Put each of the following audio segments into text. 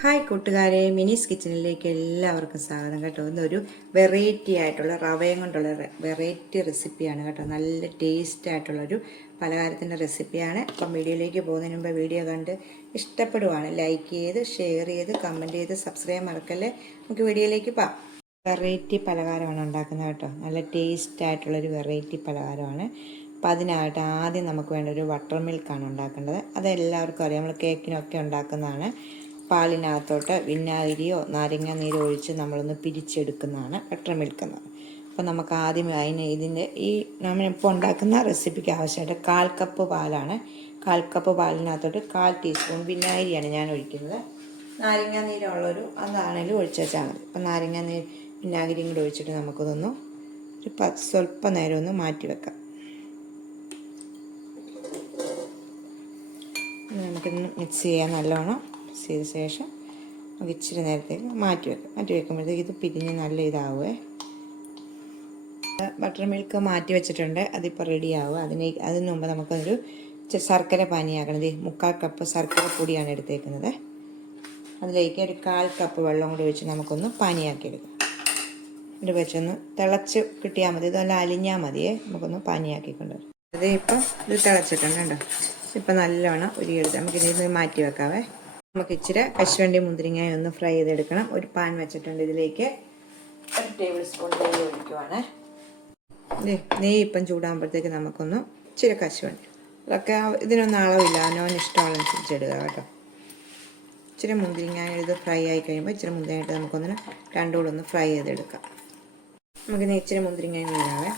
Hi കൂട്ടുകാരെ, മിനീസ് കിച്ചണിലേക്ക് എല്ലാവർക്കും സ്വാഗതം കേട്ടോ. ഇന്നൊരു വെറൈറ്റി ആയിട്ടുള്ള റവയും കൊണ്ടുള്ള വെറൈറ്റി റെസിപ്പിയാണ് കേട്ടോ. നല്ല ടേസ്റ്റ് ആയിട്ടുള്ളൊരു പലഹാരത്തിൻ്റെ റെസിപ്പിയാണ്. അപ്പം വീഡിയോയിലേക്ക് പോകുന്നതിന് മുമ്പ് വീഡിയോ കണ്ട് ഇഷ്ടപ്പെടുവാണ് ലൈക്ക് ചെയ്ത് ഷെയർ ചെയ്ത് കമൻറ്റ് ചെയ്ത് സബ്സ്ക്രൈബ് മറക്കല്ലേ. നമുക്ക് വീഡിയോയിലേക്ക് പോകാം. വെറൈറ്റി പലഹാരമാണ് ഉണ്ടാക്കുന്നത് കേട്ടോ. നല്ല ടേസ്റ്റ് ആയിട്ടുള്ളൊരു വെറൈറ്റി പലഹാരമാണ്. അപ്പോൾ അതിനായിട്ട് ആദ്യം നമുക്ക് വേണ്ട ഒരു ബട്ടർ മിൽക്കാണ് ഉണ്ടാക്കേണ്ടത്. അതെല്ലാവർക്കും അറിയാം, നമ്മൾ കേക്കിനൊക്കെ ഉണ്ടാക്കുന്നതാണ്. പാലിനകത്തോട്ട് വിനാഗിരിയോ നാരങ്ങ നീരോ ഒഴിച്ച് നമ്മളൊന്ന് പിരിച്ചെടുക്കുന്നതാണ് ബട്ടർ മിൽക്ക് എന്നത്. അപ്പോൾ നമുക്ക് ആദ്യം ഇതിൻ്റെ നമ്മളിപ്പോൾ ഉണ്ടാക്കുന്ന റെസിപ്പിക്ക് ആവശ്യമായിട്ട് 1/4 കപ്പ് പാലാണ്. 1/4 കപ്പ് പാലിനകത്തോട്ട് 1/4 ടീസ്പൂൺ വിനാഗിരിയാണ് ഞാൻ ഒഴിക്കുന്നത്. നാരങ്ങ നീരുള്ളൊരു അതാണെങ്കിലും ഒഴിച്ച് വെച്ചാൽ മതി. അപ്പോൾ നാരങ്ങ നീര് വിനാഗിരിയും കൂടി ഒഴിച്ചിട്ട് നമുക്കതൊന്ന് സ്വല്പം നേരം ഒന്ന് മാറ്റി വെക്കാം. നമുക്കിന്ന് മിക്സ് ചെയ്യാൻ നല്ലോണം ചെയ്ത ശേഷം നമുക്ക് ഇച്ചിരി നേരത്തേക്ക് മാറ്റി വെക്കുമ്പോഴത്തേക്ക് ഇത് പിരിഞ്ഞ് നല്ല ഇതാവുമേ. ബട്ടർ മിൽക്ക് മാറ്റി വെച്ചിട്ടുണ്ട്, അതിപ്പോൾ റെഡി ആവുക. അതിന് മുമ്പ് നമുക്കൊരു ശർക്കര പാനിയാക്കണം. 1/4 കപ്പ് ശർക്കര പൊടിയാണ് എടുത്തേക്കുന്നത്. അതിലേക്ക് ഒരു 1/4 കപ്പ് വെള്ളം കൂടി ഒഴിച്ച് നമുക്കൊന്ന് പാനിയാക്കി എടുക്കാം. ഇത് വെച്ചൊന്ന് തിളച്ച് കിട്ടിയാൽ മതി, ഇതെല്ലാം അലിഞ്ഞാൽ മതിയേ. നമുക്കൊന്ന് പാനിയാക്കിക്കൊണ്ട് ഇപ്പം ഇത് തിളച്ചിട്ടുണ്ട് കേട്ടോ. ഇപ്പം നല്ലോണം ഉരുകിയെടുക്കാം. നമുക്കിത് മാറ്റി വെക്കാവേ. നമുക്ക് ഇച്ചിരി കശുവണ്ടി മുന്തിരിങ്ങായി ഒന്ന് ഫ്രൈ ചെയ്തെടുക്കണം. ഒരു പാൻ വെച്ചിട്ടുണ്ട്, ഇതിലേക്ക് 1 ടേബിൾ സ്പൂൺ നെയ്യ് ഒഴിക്കുവാണ്. നെയ്യ് ഇപ്പം ചൂടാകുമ്പോഴത്തേക്ക് നമുക്കൊന്ന് ഇച്ചിരി കശുവണ്ടി, അതൊക്കെ ഇതിനൊന്നും അളവില്ല, അവനവന് ഇഷ്ടമുള്ളനുസരിച്ച് ഇടുക കേട്ടോ. ഇച്ചിരി മുന്തിരിങ്ങ ഇത് ഫ്രൈ ആയി കഴിയുമ്പോൾ ഇച്ചിരി മുന്തിരിങ്ങായിട്ട് നമുക്കൊന്ന് രണ്ടും കൂടെ ഒന്ന് ഫ്രൈ ചെയ്തെടുക്കാം. നമുക്കിനി ഇച്ചിരി മുന്തിരിങ്ങ ഇടാവേ.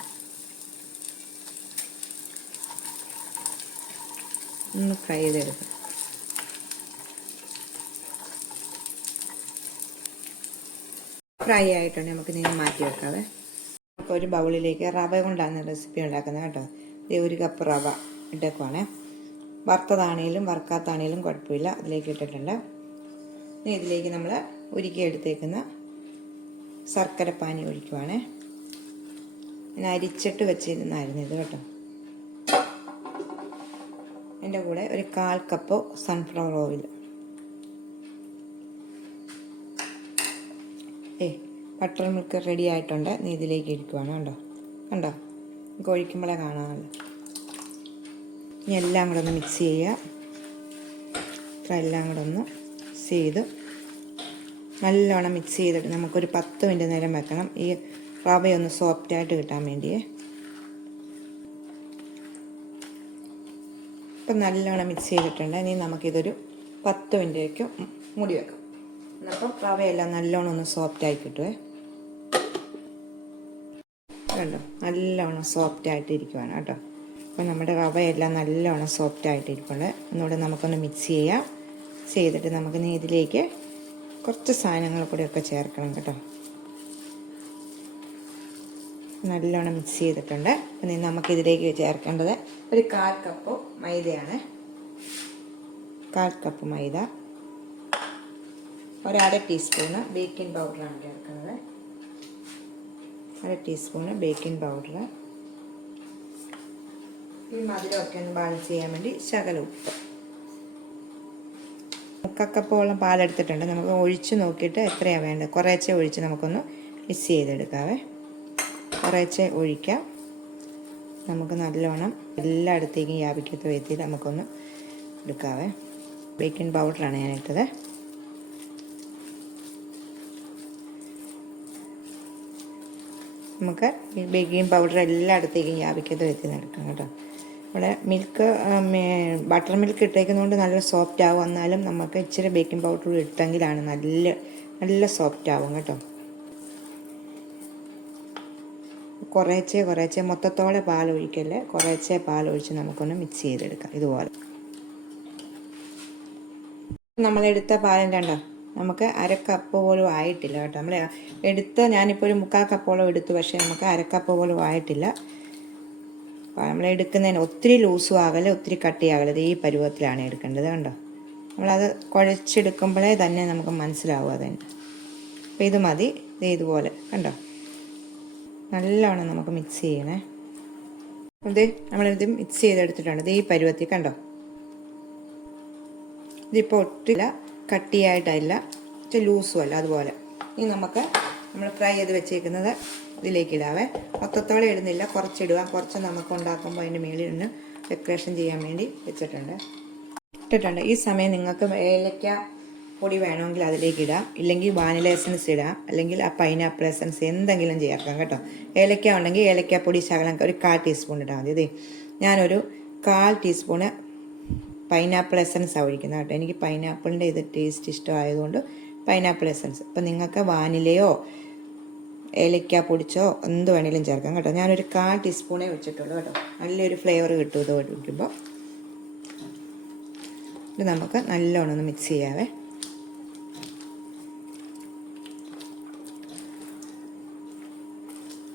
ഒന്ന് ഫ്രൈ ചെയ്തെടുക്കാം. ഫ്രൈ ആയിട്ടുണ്ട്, നമുക്ക് നിങ്ങൾ മാറ്റി വെക്കാവേ. നമുക്ക് ഒരു ബൗളിലേക്ക് റവ കൊണ്ടാണ് റെസിപ്പി ഉണ്ടാക്കുന്നത് കേട്ടോ. 1 കപ്പ് റവ ഇട്ടേക്കുവാണേ. വറുത്തതാണേലും വറുക്കാത്താണേലും കുഴപ്പമില്ല, അതിലേക്ക് ഇട്ടിട്ടുണ്ട്. ഇനി ഇതിലേക്ക് നമ്മൾ ഉരുക്കി എടുത്തേക്കുന്ന ശർക്കര പാനി ഒഴിക്കുവാണേ. ഞാൻ അരിച്ചിട്ട് വെച്ചിരുന്നായിരുന്നു ഇത് കേട്ടോ. എൻ്റെ കൂടെ ഒരു 1/4 cup sunflower oil. Butter milk ready ആയിട്ടുണ്ട്. നീ ഇതിലേക്ക് ഇരിക്കുവാണ് കണ്ടോ നമുക്ക് ഒഴിക്കുമ്പോഴേ കാണാമല്ലോ. ഇനി എല്ലാം കൂടെ ഒന്ന് മിക്സ് ചെയ്യുക. എല്ലാം കൂടെ ഒന്ന് മിക്സ് ചെയ്ത് നല്ലോണം മിക്സ് ചെയ്തിട്ട് നമുക്കൊരു 10 മിനിറ്റ് നേരം വെക്കണം, ഈ റവയൊന്ന് സോഫ്റ്റായിട്ട് കിട്ടാൻ വേണ്ടിയേ. ഇപ്പം നല്ലോണം മിക്സ് ചെയ്തിട്ടുണ്ട്. ഇനി നമുക്കിതൊരു 10 മിനിറ്റേക്ക് മൂടി വെക്കാം. അപ്പം റവയെല്ലാം നല്ലോണം ഒന്ന് സോഫ്റ്റായി കിട്ടുമേ. കണ്ടോ, നല്ലോണം സോഫ്റ്റായിട്ട് ഇരിക്കുവാണ് കേട്ടോ. അപ്പോൾ നമ്മുടെ റവയെല്ലാം നല്ലോണം സോഫ്റ്റായിട്ട് ഇരിക്കുന്നുണ്ട്. ഒന്നുകൂടെ നമുക്കൊന്ന് മിക്സ് ചെയ്തിട്ട് നമുക്ക് ഇതിലേക്ക് കുറച്ച് സാധനങ്ങൾ കൂടെയൊക്കെ ചേർക്കണം കേട്ടോ. നല്ലോണം മിക്സ് ചെയ്തിട്ടുണ്ട്. അപ്പം നമുക്കിതിലേക്ക് ചേർക്കേണ്ടത് ഒരു 1/4 കപ്പ് മൈദയാണ്. 1/4 കപ്പ് മൈദ, 1/2 ടീസ്പൂണ് ബേക്കിംഗ് പൗഡറാണ് ചേർക്കുന്നത്. 1/2 ടീസ്പൂണ് ബേക്കിംഗ് പൗഡർ. ഈ മധുരമൊക്കെ ഒന്ന് ബാലൻസ് ചെയ്യാൻ വേണ്ടി ശകലം ഉപ്പ്. 1/4 കപ്പോളം പാലെടുത്തിട്ടുണ്ട്. നമുക്ക് ഒഴിച്ച് നോക്കിയിട്ട് എത്രയാണ് വേണ്ടത് കുറേശ്ശെ ഒഴിച്ച് നമുക്കൊന്ന് മിക്സ് ചെയ്തെടുക്കാവേ. കുറേശ്ശെ ഒഴിക്കാം. നമുക്ക് നല്ലോണം എല്ലായിടത്തേക്കും വ്യാപിക്കത്ത വിധത്തിൽ നമുക്കൊന്ന് എടുക്കാവേ. ബേക്കിംഗ് പൗഡറാണ് ഞാൻ ഇട്ടത്. നമുക്ക് ഈ ബേക്കിംഗ് പൗഡർ എല്ലായിടത്തേക്കും വ്യാപിക്കത്ത വിധത്തിൽ എടുക്കാം കേട്ടോ. ഇവിടെ ബട്ടർ മിൽക്ക് ഇട്ടേക്കുന്നതുകൊണ്ട് നല്ല സോഫ്റ്റ് ആവും. എന്നാലും നമുക്ക് ഇച്ചിരി ബേക്കിംഗ് പൗഡർ ഇട്ടെങ്കിലാണ് നല്ല സോഫ്റ്റ് ആവും കേട്ടോ. കുറേശ്ശെ മൊത്തത്തോടെ പാലൊഴിക്കല്ലേ, കുറേശ്ശെ പാലൊഴിച്ച് നമുക്കൊന്ന് മിക്സ് ചെയ്തെടുക്കാം. ഇതുപോലെ നമ്മളെടുത്ത പാലിൻ്റെ കണ്ടോ, നമുക്ക് 1/2 കപ്പ് പോലും ആയിട്ടില്ല കേട്ടോ. ഞാനിപ്പോൾ ഒരു 1/4 കപ്പോളം എടുത്തു, പക്ഷേ നമുക്ക് 1/2 കപ്പ് പോലും ആയിട്ടില്ല. നമ്മളെടുക്കുന്നതിന് ഒത്തിരി ലൂസും ആകല്ലേ ഒത്തിരി കട്ടിയാകല്ലേ, ഈ പരുവത്തിലാണ് എടുക്കേണ്ടത് കണ്ടോ. നമ്മളത് കുഴച്ചെടുക്കുമ്പോഴേ തന്നെ നമുക്ക് മനസ്സിലാവും അതന്നെ. അപ്പോൾ ഇത് മതി. ഇതുപോലെ കണ്ടോ, നല്ലോണം നമുക്ക് മിക്സ് ചെയ്യണേ. നമ്മളിത് മിക്സ് ചെയ്തെടുത്തിട്ടുണ്ട്. ഈ പരുവത്തിൽ കണ്ടോ. ഇതിപ്പോൾ ഒട്ടില്ല, കട്ടിയായിട്ടല്ല, ഇച്ചിരി ലൂസും അല്ല, അതുപോലെ. ഇനി നമുക്ക് നമ്മൾ ഫ്രൈ ചെയ്ത് വെച്ചേക്കുന്നത് ഇതിലേക്ക് ഇടാവേ. മൊത്തത്തോടെ ഇടുന്നില്ല, കുറച്ചിടുക. കുറച്ച് നമുക്ക് ഉണ്ടാക്കുമ്പോൾ അതിൻ്റെ മേളിൽ നിന്ന് ഡെക്കറേഷൻ ചെയ്യാൻ വേണ്ടി വെച്ചിട്ടുണ്ട്, ഇട്ടിട്ടുണ്ട്. ഈ സമയം നിങ്ങൾക്ക് ഏലക്ക പൊടി വേണമെങ്കിൽ അതിലേക്ക് ഇടാം, ഇല്ലെങ്കിൽ വാനില എസൻസ് ഇടാം, അല്ലെങ്കിൽ ആ പൈനാപ്പിൾ എസൻസ് എന്തെങ്കിലും ചേർക്കാം കേട്ടോ. ഏലക്ക ഉണ്ടെങ്കിൽ ഏലക്കാപ്പൊടി ശകലം ഒരു 1/4 ടീസ്പൂൺ ഇട്ടാൽ മതി. ഇതേ ഞാനൊരു 1/4 ടീസ്പൂണ് പൈനാപ്പിൾ എസൻസാണ് ഒഴിക്കുന്നത് കേട്ടോ. എനിക്ക് പൈനാപ്പിളിൻ്റെ ഇത് ടേസ്റ്റ് ഇഷ്ടമായതുകൊണ്ട് പൈനാപ്പിൾ എസൻസ്. അപ്പോൾ നിങ്ങൾക്ക് വാനിലയോ ഏലക്ക പൊടിച്ചോ എന്ത് വേണമെങ്കിലും ചേർക്കാം കേട്ടോ. ഞാനൊരു 1/4 ടീസ്പൂണേ വെച്ചിട്ടുള്ളൂ കേട്ടോ. നല്ലൊരു ഫ്ലേവർ കിട്ടും ഇത് ഒഴിക്കുമ്പോൾ. ഇത് നമുക്ക് നല്ലോണം ഒന്ന് മിക്സ് ചെയ്യാവേ.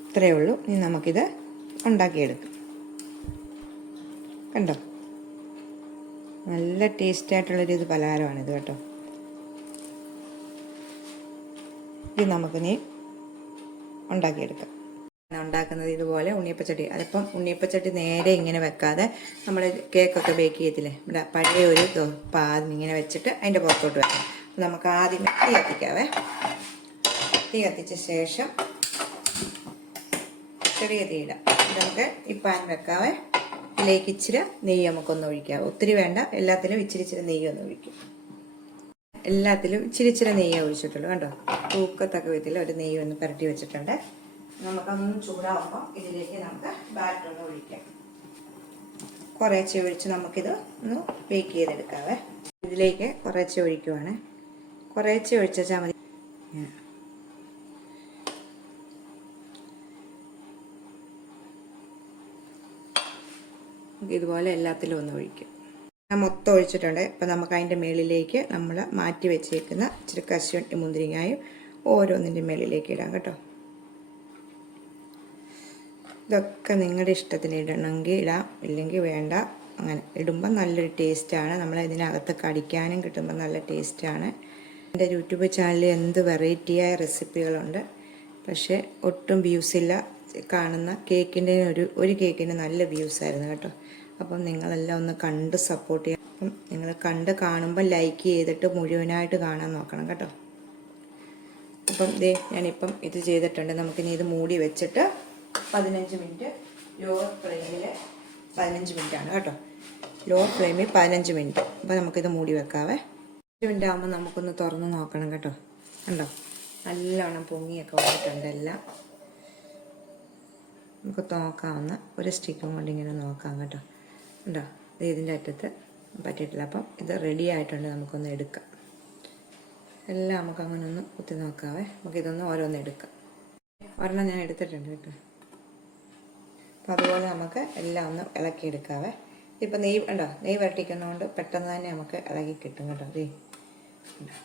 ഇത്രയേ ഉള്ളൂ. ഇനി നമുക്കിത് ഉണ്ടാക്കിയെടുക്കാം. കണ്ടോ, നല്ല ടേസ്റ്റായിട്ടുള്ളൊരു ഇത് പലഹാരമാണിത് കേട്ടോ. ഇത് നമുക്കിനി ഉണ്ടാക്കിയെടുക്കാം. ഉണ്ടാക്കുന്നത് ഇതുപോലെ ഉണ്ണിയപ്പച്ചട്ടി. അതിപ്പം ഉണ്ണിയപ്പച്ചട്ടി നേരെ ഇങ്ങനെ വെക്കാതെ നമ്മൾ കേക്കൊക്കെ ബേക്ക് ചെയ്യത്തില്ലേ, ഇവിടെ പഴയ ഒരു പാൻ ഇങ്ങനെ വെച്ചിട്ട് അതിൻ്റെ പുറത്തോട്ട് വെക്കാം. അപ്പം നമുക്ക് ആദ്യം തീ കത്തിക്കാവേ. തീ കത്തിച്ച ശേഷം ചെറിയ തീയിടാം. നമുക്ക് ഈ പാൻ വെക്കാവേ. ഇതിലേക്ക് ഇച്ചിരി നെയ്യ് നമുക്കൊന്ന് ഒഴിക്കാം. ഒത്തിരി വേണ്ട, എല്ലാത്തിലും ഇച്ചിരി ഇച്ചിരി നെയ്യ് ഒന്ന് ഒഴിക്കും. എല്ലാത്തിലും ഇച്ചിരി ഇച്ചിരി നെയ്യ് ഒഴിച്ചിട്ടുള്ളൂ കണ്ടോ. തൂക്കത്തൊക്കെ വിധത്തിൽ ഒരു നെയ്യ് ഒന്ന് പുരട്ടി വെച്ചിട്ടുണ്ട്. നമുക്കൊന്ന് ചൂടാവുമ്പോൾ ഇതിലേക്ക് നമുക്ക് ബാറ്റർ ഒന്ന് ഒഴിക്കാം. കുറേശ്ശെ ഒഴിച്ച് നമുക്കിത് ഒന്ന് ബേക്ക് ചെയ്തെടുക്കാവേ. ഇതിലേക്ക് കുറേശ്ശെ ഒഴിക്കുവാണ്. കുറേശ്ശെ ഒഴിച്ചാൽ മതി. ഇതുപോലെ എല്ലാത്തിലും ഒന്ന് ഒഴിക്കും. ഞാൻ മൊത്തം ഒഴിച്ചിട്ടുണ്ട്. ഇപ്പം നമുക്ക് അതിൻ്റെ മേളിലേക്ക് നമ്മൾ മാറ്റി വെച്ചേക്കുന്ന ഇച്ചിരി കശുവണ്ടി മുന്തിരിങ്ങായും ഓരോന്നിൻ്റെ മേളിലേക്ക് ഇടാം കേട്ടോ. ഇതൊക്കെ നിങ്ങളുടെ ഇഷ്ടത്തിന് ഇടണമെങ്കിൽ ഇടാം, ഇല്ലെങ്കിൽ വേണ്ട. അങ്ങനെ ഇടുമ്പോൾ നല്ലൊരു ടേസ്റ്റാണ്. നമ്മൾ ഇതിനകത്ത് കടിക്കാനും കിട്ടുമ്പോൾ നല്ല ടേസ്റ്റാണ്. എൻ്റെ യൂട്യൂബ് ചാനലിൽ എന്ത് വെറൈറ്റിയായ റെസിപ്പികളുണ്ട്, പക്ഷേ ഒട്ടും വ്യൂസില്ല. കാണുന്ന കേക്കിൻ്റെ ഒരു കേക്കിന് നല്ല വ്യൂസായിരുന്നു കേട്ടോ. അപ്പം നിങ്ങളെല്ലാം ഒന്ന് കണ്ട് സപ്പോർട്ട് ചെയ്യാം. അപ്പം നിങ്ങൾ കാണുമ്പോൾ ലൈക്ക് ചെയ്തിട്ട് മുഴുവനായിട്ട് കാണാൻ നോക്കണം കേട്ടോ. അപ്പം ഞാനിപ്പം ഇത് ചെയ്തിട്ടുണ്ട്. നമുക്കിനി ഇത് മൂടി വെച്ചിട്ട് 15 മിനിറ്റ് ലോ ഫ്ലെയിമിൽ 15 മിനിറ്റാണ് കേട്ടോ. ലോ ഫ്ലെയിമിൽ 15 മിനിറ്റ്. അപ്പോൾ നമുക്കിത് മൂടി വെക്കാവേ. 15 മിനിറ്റ് ആകുമ്പോൾ നമുക്കൊന്ന് തുറന്ന് നോക്കണം കേട്ടോ. കണ്ടോ, നല്ലവണ്ണം പൊങ്ങിയൊക്കെ വന്നിട്ടുണ്ട് എല്ലാം. നമുക്ക് നോക്കാവുന്ന ഒരു സ്റ്റിക്കും കൊണ്ട് ഇങ്ങനെ നോക്കാം കേട്ടോ. ഉണ്ടോ, ഇതിൻ്റെ അറ്റത്ത് പറ്റിയിട്ടില്ല. അപ്പം ഇത് റെഡി ആയിട്ടുണ്ട്. നമുക്കൊന്ന് എടുക്കാം. എല്ലാം നമുക്ക് അങ്ങനെ ഒന്ന് കുത്തി നോക്കാവേ. നമുക്കിതൊന്ന് ഓരോന്ന് എടുക്കാം. ഒരെണ്ണം ഞാൻ എടുത്തിട്ടുണ്ട് കേട്ടോ. അപ്പം അതുപോലെ നമുക്ക് എല്ലാം ഒന്ന് ഇളക്കിയെടുക്കാവേ. ഇപ്പം നെയ്യ് ഉണ്ടോ, നെയ്യ് വരട്ടിക്കുന്നതുകൊണ്ട് പെട്ടെന്ന് തന്നെ നമുക്ക് ഇളകി കിട്ടും കേട്ടോ.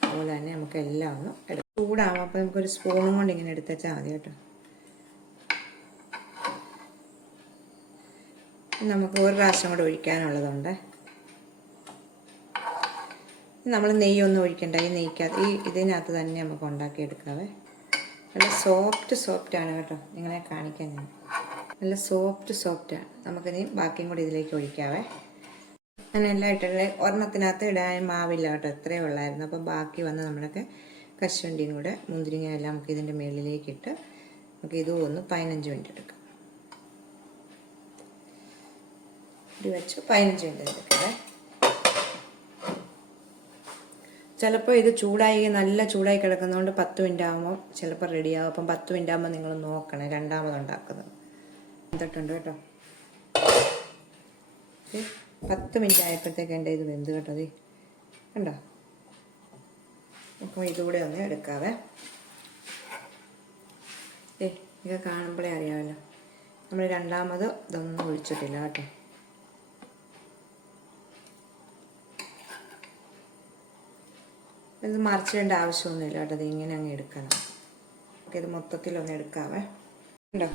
അതുപോലെ തന്നെ നമുക്ക് എല്ലാം ഒന്ന് എടുക്കാം. ചൂടാകുമ്പോൾ അപ്പോൾ നമുക്കൊരു സ്പൂണും കൊണ്ട് ഇങ്ങനെ എടുത്തേച്ചാൽ മതി കേട്ടോ. നമുക്ക് ഒരു പ്രാവശ്യം കൂടെ ഒഴിക്കാനുള്ളതുണ്ട്. നമ്മൾ നെയ്യൊന്നും ഒഴിക്കണ്ട. ഈ നെയ്ക്കകത്ത് ഇതിനകത്ത് തന്നെ നമുക്ക് ഉണ്ടാക്കിയെടുക്കാവേ. നല്ല സോഫ്റ്റാണ് കേട്ടോ. നിങ്ങളെ കാണിക്കാൻ ഞാൻ നല്ല സോഫ്റ്റാണ്. നമുക്കിനി ബാക്കിയും കൂടി ഇതിലേക്ക് ഒഴിക്കാവേ. അങ്ങനെ എല്ലാം ഇട്ടിട്ട് ഒരെണ്ണത്തിനകത്ത് ഇടാൻ മാവില്ല കേട്ടോ, ഇത്രയേ ഉള്ളായിരുന്നു. അപ്പം ബാക്കി വന്ന് നമ്മളൊക്കെ കശുവണ്ടിയും കൂടെ മുന്തിരിങ്ങ എല്ലാം നമുക്ക് ഇതിൻ്റെ മുകളിലേക്ക് ഇട്ട് നമുക്ക് ഇതും ഒന്ന് 15 മിനിറ്റ് എടുക്കാം. ഇത് വെച്ച് 15 മിനിറ്റ് എടുക്കണേ. ചിലപ്പോൾ ഇത് നല്ല ചൂടായി കിടക്കുന്നതുകൊണ്ട് 10 മിനിറ്റ് ആകുമ്പോൾ ചിലപ്പോൾ റെഡിയാകും. അപ്പം 10 മിനിറ്റ് ആകുമ്പോൾ നിങ്ങൾ നോക്കണേ രണ്ടാമത് ഉണ്ടാക്കുന്നത്. എന്നിട്ടുണ്ട് കേട്ടോ. 10 മിനിറ്റ് ആയപ്പോഴത്തേക്ക് എൻ്റെ ഇത് വെന്ത് കേട്ടോ. കണ്ടോ, അപ്പം ഇതുകൂടെ ഒന്ന് എടുക്കാവേ. ഇത് കാണുമ്പോഴേ അറിയാമല്ലോ, നമ്മൾ രണ്ടാമത് ഇതൊന്നും ഒഴിച്ചിട്ടില്ല കേട്ടോ. ഇത് മറിച്ചിടേണ്ട ആവശ്യമൊന്നുമില്ല കേട്ടോ. ഇത് ഇങ്ങനെ അങ്ങ് എടുക്കണം. ഇത് മൊത്തത്തിലൊന്ന് എടുക്കാവേ. ഉണ്ടോ,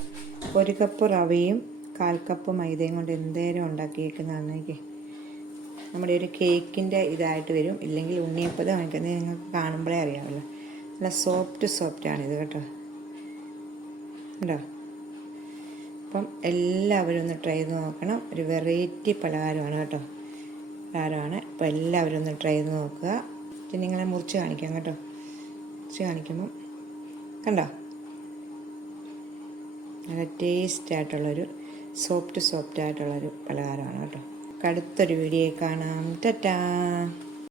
1 കപ്പ് റവയും 1/4 കപ്പ് മൈദയും കൊണ്ട് എന്തേലും ഉണ്ടാക്കിയേക്കുന്നതാണെങ്കിൽ നമ്മുടെ ഒരു കേക്കിൻ്റെ ഇതായിട്ട് വരും. ഇല്ലെങ്കിൽ ഉണ്ണിയപ്പം വാങ്ങിക്കുന്നത് നിങ്ങൾക്ക് കാണുമ്പോഴേ അറിയാമല്ലോ. നല്ല സോഫ്റ്റാണിത് കേട്ടോ. ഉണ്ടോ, അപ്പം എല്ലാവരും ഒന്ന് ട്രൈ ചെയ്ത് നോക്കണം. ഒരു വെറൈറ്റി പലഹാരമാണ് കേട്ടോ. പലഹാരമാണ്. അപ്പോൾ എല്ലാവരും ഒന്ന് ട്രൈ ചെയ്ത് നോക്കുക. ഇത് നിങ്ങളെ മുറിച്ച് കാണിക്കാം കേട്ടോ. മുറിച്ച് കാണിക്കുമ്പം കണ്ടോ, നല്ല ടേസ്റ്റായിട്ടുള്ളൊരു സോഫ്റ്റ് ആയിട്ടുള്ളൊരു പലഹാരമാണ് കേട്ടോ. അടുത്തൊരു വീഡിയോ കാണാം. ടാറ്റാ.